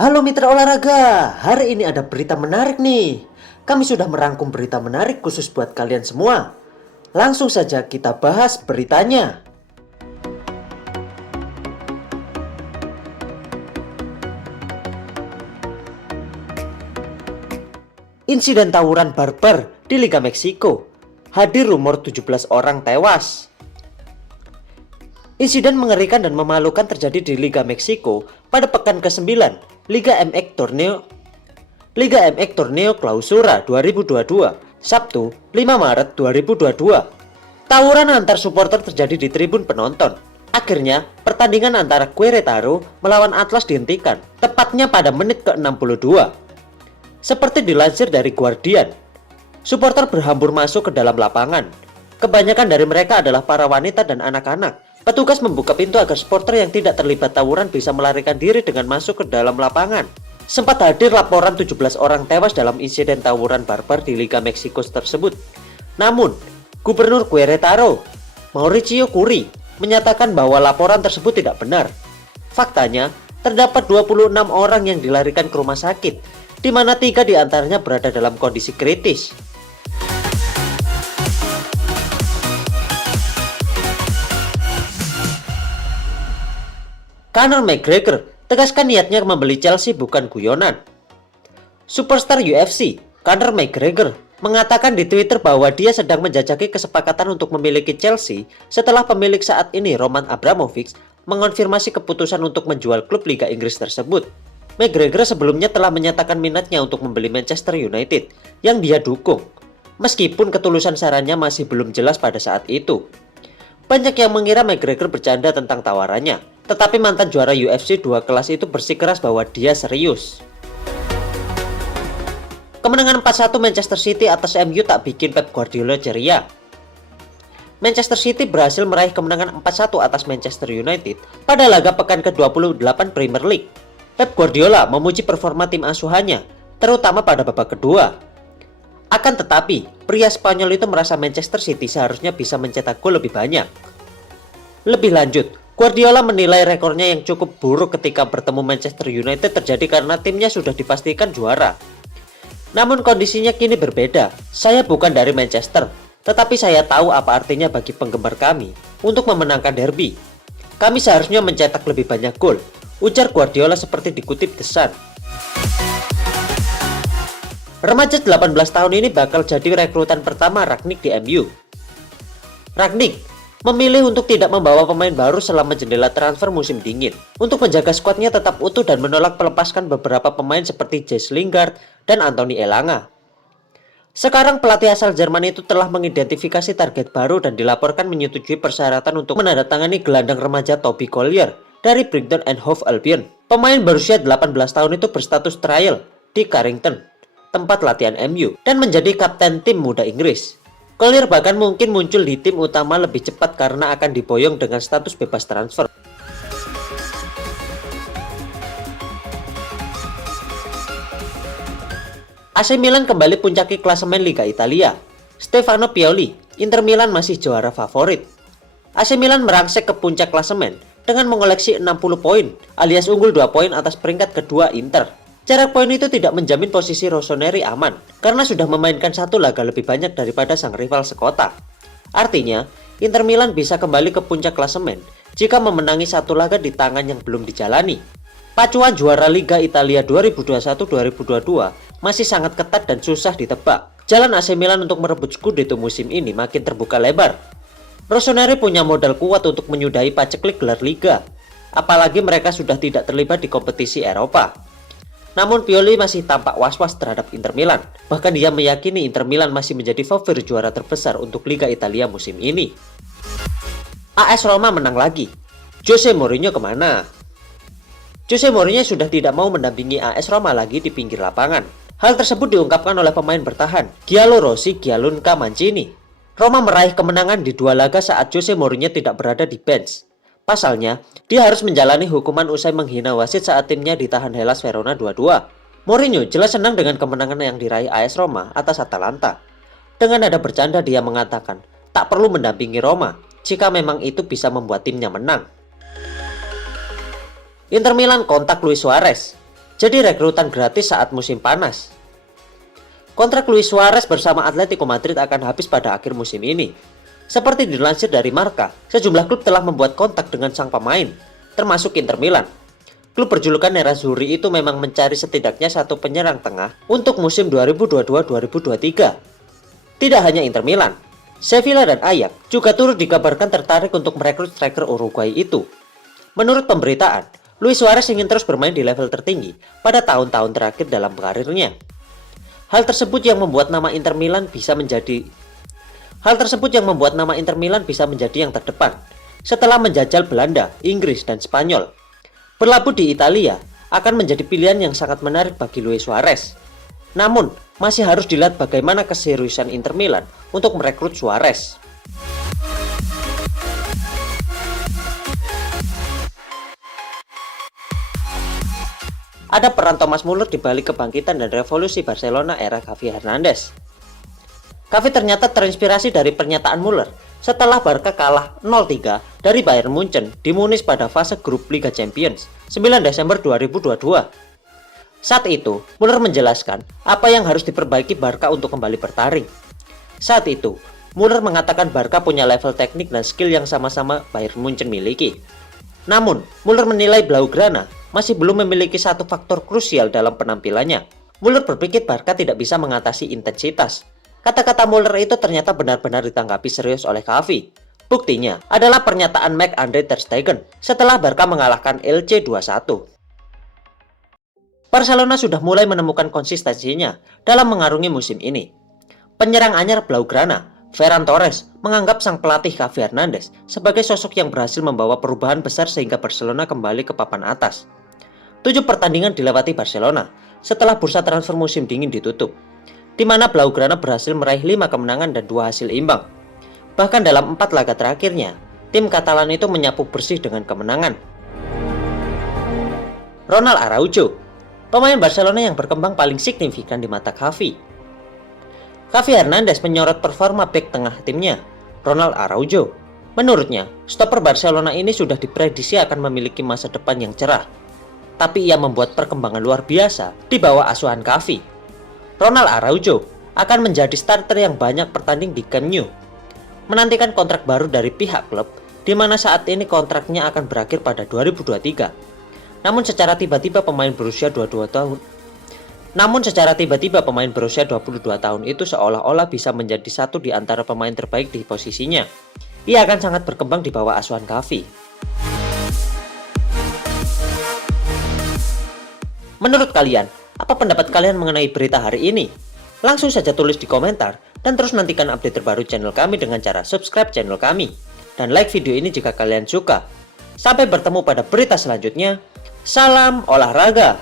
Halo mitra olahraga, hari ini ada berita menarik nih. Kami sudah merangkum berita menarik khusus buat kalian semua. Langsung saja kita bahas beritanya. Insiden tawuran barbar di Liga Meksiko. Hadir rumor 17 orang tewas. Insiden mengerikan dan memalukan terjadi di Liga Meksiko pada pekan ke-9 Liga MX Torneo Clausura 2022, Sabtu 5 Maret 2022. Tawuran antar supporter terjadi di tribun penonton. Akhirnya, pertandingan antara Querétaro melawan Atlas dihentikan, tepatnya pada menit ke-62. Seperti dilansir dari Guardian, supporter berhambur masuk ke dalam lapangan. Kebanyakan dari mereka adalah para wanita dan anak-anak. Petugas membuka pintu agar supporter yang tidak terlibat tawuran bisa melarikan diri dengan masuk ke dalam lapangan. Sempat hadir laporan 17 orang tewas dalam insiden tawuran barbar di Liga Meksiko tersebut. Namun, Gubernur Querétaro, Mauricio Curi, menyatakan bahwa laporan tersebut tidak benar. Faktanya, terdapat 26 orang yang dilarikan ke rumah sakit, di mana 3 diantaranya berada dalam kondisi kritis. Conor McGregor tegaskan niatnya membeli Chelsea bukan guyonan. Superstar UFC, Conor McGregor, mengatakan di Twitter bahwa dia sedang menjajaki kesepakatan untuk memiliki Chelsea setelah pemilik saat ini Roman Abramovich mengonfirmasi keputusan untuk menjual klub Liga Inggris tersebut. McGregor sebelumnya telah menyatakan minatnya untuk membeli Manchester United yang dia dukung, meskipun ketulusan sarannya masih belum jelas pada saat itu. Banyak yang mengira McGregor bercanda tentang tawarannya, tetapi mantan juara UFC 2 kelas itu bersikeras bahwa dia serius. Kemenangan 4-1 Manchester City atas MU tak bikin Pep Guardiola ceria. Manchester City berhasil meraih kemenangan 4-1 atas Manchester United pada laga pekan ke-28 Premier League. Pep Guardiola memuji performa tim asuhannya, terutama pada babak kedua. Akan tetapi, pria Spanyol itu merasa Manchester City seharusnya bisa mencetak gol lebih banyak. Lebih lanjut, Guardiola menilai rekornya yang cukup buruk ketika bertemu Manchester United terjadi karena timnya sudah dipastikan juara. Namun kondisinya kini berbeda. Saya bukan dari Manchester, tetapi saya tahu apa artinya bagi penggemar kami untuk memenangkan derby. Kami seharusnya mencetak lebih banyak gol, ujar Guardiola seperti dikutip The Sun. Remaja 18 tahun ini bakal jadi rekrutan pertama Rangnick di MU. Rangnick memilih untuk tidak membawa pemain baru selama jendela transfer musim dingin untuk menjaga skuadnya tetap utuh dan menolak melepaskan beberapa pemain seperti Jesse Lingard dan Anthony Elanga. Sekarang pelatih asal Jerman itu telah mengidentifikasi target baru dan dilaporkan menyetujui persyaratan untuk menandatangani gelandang remaja Toby Collier dari Brighton and Hove Albion. Pemain berusia 18 tahun itu berstatus trial di Carrington, tempat latihan MU, dan menjadi kapten tim muda Inggris. Collier bahkan mungkin muncul di tim utama lebih cepat karena akan diboyong dengan status bebas transfer. AC Milan kembali puncaki klasemen Liga Italia. Stefano Pioli, Inter Milan masih juara favorit. AC Milan merangsek ke puncak klasemen dengan mengoleksi 60 poin, alias unggul 2 poin atas peringkat kedua Inter. Jarak poin itu tidak menjamin posisi Rossoneri aman, karena sudah memainkan satu laga lebih banyak daripada sang rival sekota. Artinya, Inter Milan bisa kembali ke puncak klasemen jika memenangi satu laga di tangan yang belum dijalani. Pacuan juara Liga Italia 2021-2022 masih sangat ketat dan susah ditebak. Jalan AC Milan untuk merebut Scudetto musim ini makin terbuka lebar. Rossoneri punya modal kuat untuk menyudahi paceklik gelar Liga, apalagi mereka sudah tidak terlibat di kompetisi Eropa. Namun Pioli masih tampak was-was terhadap Inter Milan. Bahkan dia meyakini Inter Milan masih menjadi favorit juara terbesar untuk Liga Italia musim ini. AS Roma menang lagi. Jose Mourinho kemana? Jose Mourinho sudah tidak mau mendampingi AS Roma lagi di pinggir lapangan. Hal tersebut diungkapkan oleh pemain bertahan Gianluigi Mancini. Roma meraih kemenangan di 2 laga saat Jose Mourinho tidak berada di bench. Pasalnya, dia harus menjalani hukuman usai menghina wasit saat timnya ditahan Hellas Verona 2-2. Mourinho jelas senang dengan kemenangan yang diraih AS Roma atas Atalanta. Dengan nada bercanda dia mengatakan, tak perlu mendampingi Roma jika memang itu bisa membuat timnya menang. Inter Milan kontak Luis Suarez. jadi rekrutan gratis saat musim panas. Kontrak Luis Suarez bersama Atletico Madrid akan habis pada akhir musim ini. Seperti dilansir dari Marca, sejumlah klub telah membuat kontak dengan sang pemain, termasuk Inter Milan. Klub berjulukan Nerazzurri itu memang mencari setidaknya satu penyerang tengah untuk musim 2022-2023. Tidak hanya Inter Milan, Sevilla dan Ajax juga turut dikabarkan tertarik untuk merekrut striker Uruguay itu. Menurut pemberitaan, Luis Suarez ingin terus bermain di level tertinggi pada tahun-tahun terakhir dalam karirnya. Hal tersebut yang membuat nama Inter Milan bisa menjadi yang terdepan setelah menjajal Belanda, Inggris, dan Spanyol. Berlabuh di Italia akan menjadi pilihan yang sangat menarik bagi Luis Suarez. Namun, masih harus dilihat bagaimana keseriusan Inter Milan untuk merekrut Suarez. Ada peran Thomas Muller di balik kebangkitan dan revolusi Barcelona era Xavi Hernandez. Xavi ternyata terinspirasi dari pernyataan Muller setelah Barca kalah 0-3 dari Bayern Munchen di Munich pada fase grup Liga Champions 9 Desember 2022. Saat itu, Muller menjelaskan apa yang harus diperbaiki Barca untuk kembali bertaring. Saat itu, Muller mengatakan Barca punya level teknik dan skill yang sama-sama Bayern Munchen miliki. Namun, Muller menilai Blaugrana masih belum memiliki satu faktor krusial dalam penampilannya. Muller berpikir Barca tidak bisa mengatasi intensitas. Kata-kata Muller itu ternyata benar-benar ditanggapi serius oleh Xavi. Buktinya adalah pernyataan Marc-Andre ter Stegen setelah Barca mengalahkan Elche 2-1. Barcelona sudah mulai menemukan konsistensinya dalam mengarungi musim ini. Penyerang anyar Blaugrana, Ferran Torres, menganggap sang pelatih Xavi Hernandez sebagai sosok yang berhasil membawa perubahan besar sehingga Barcelona kembali ke papan atas. 7 pertandingan dilewati Barcelona setelah bursa transfer musim dingin ditutup, di mana Blaugrana berhasil meraih 5 kemenangan dan 2 hasil imbang. Bahkan dalam 4 laga terakhirnya, tim Katalan itu menyapu bersih dengan kemenangan. Ronald Araujo, pemain Barcelona yang berkembang paling signifikan di mata Xavi. Xavi Hernandez menyorot performa bek tengah timnya, Ronald Araujo. Menurutnya, stoper Barcelona ini sudah diprediksi akan memiliki masa depan yang cerah. Tapi ia membuat perkembangan luar biasa di bawah asuhan Xavi. Ronald Araujo akan menjadi starter yang banyak bertanding di Camp Nou, menantikan kontrak baru dari pihak klub, di mana saat ini kontraknya akan berakhir pada 2023. Namun secara tiba-tiba pemain berusia 22 tahun itu seolah-olah bisa menjadi satu di antara pemain terbaik di posisinya. Ia akan sangat berkembang di bawah asuhan Xavi. Menurut kalian, apa pendapat kalian mengenai berita hari ini? Langsung saja tulis di komentar dan terus nantikan update terbaru channel kami dengan cara subscribe channel kami dan like video ini jika kalian suka. Sampai bertemu pada berita selanjutnya. Salam olahraga.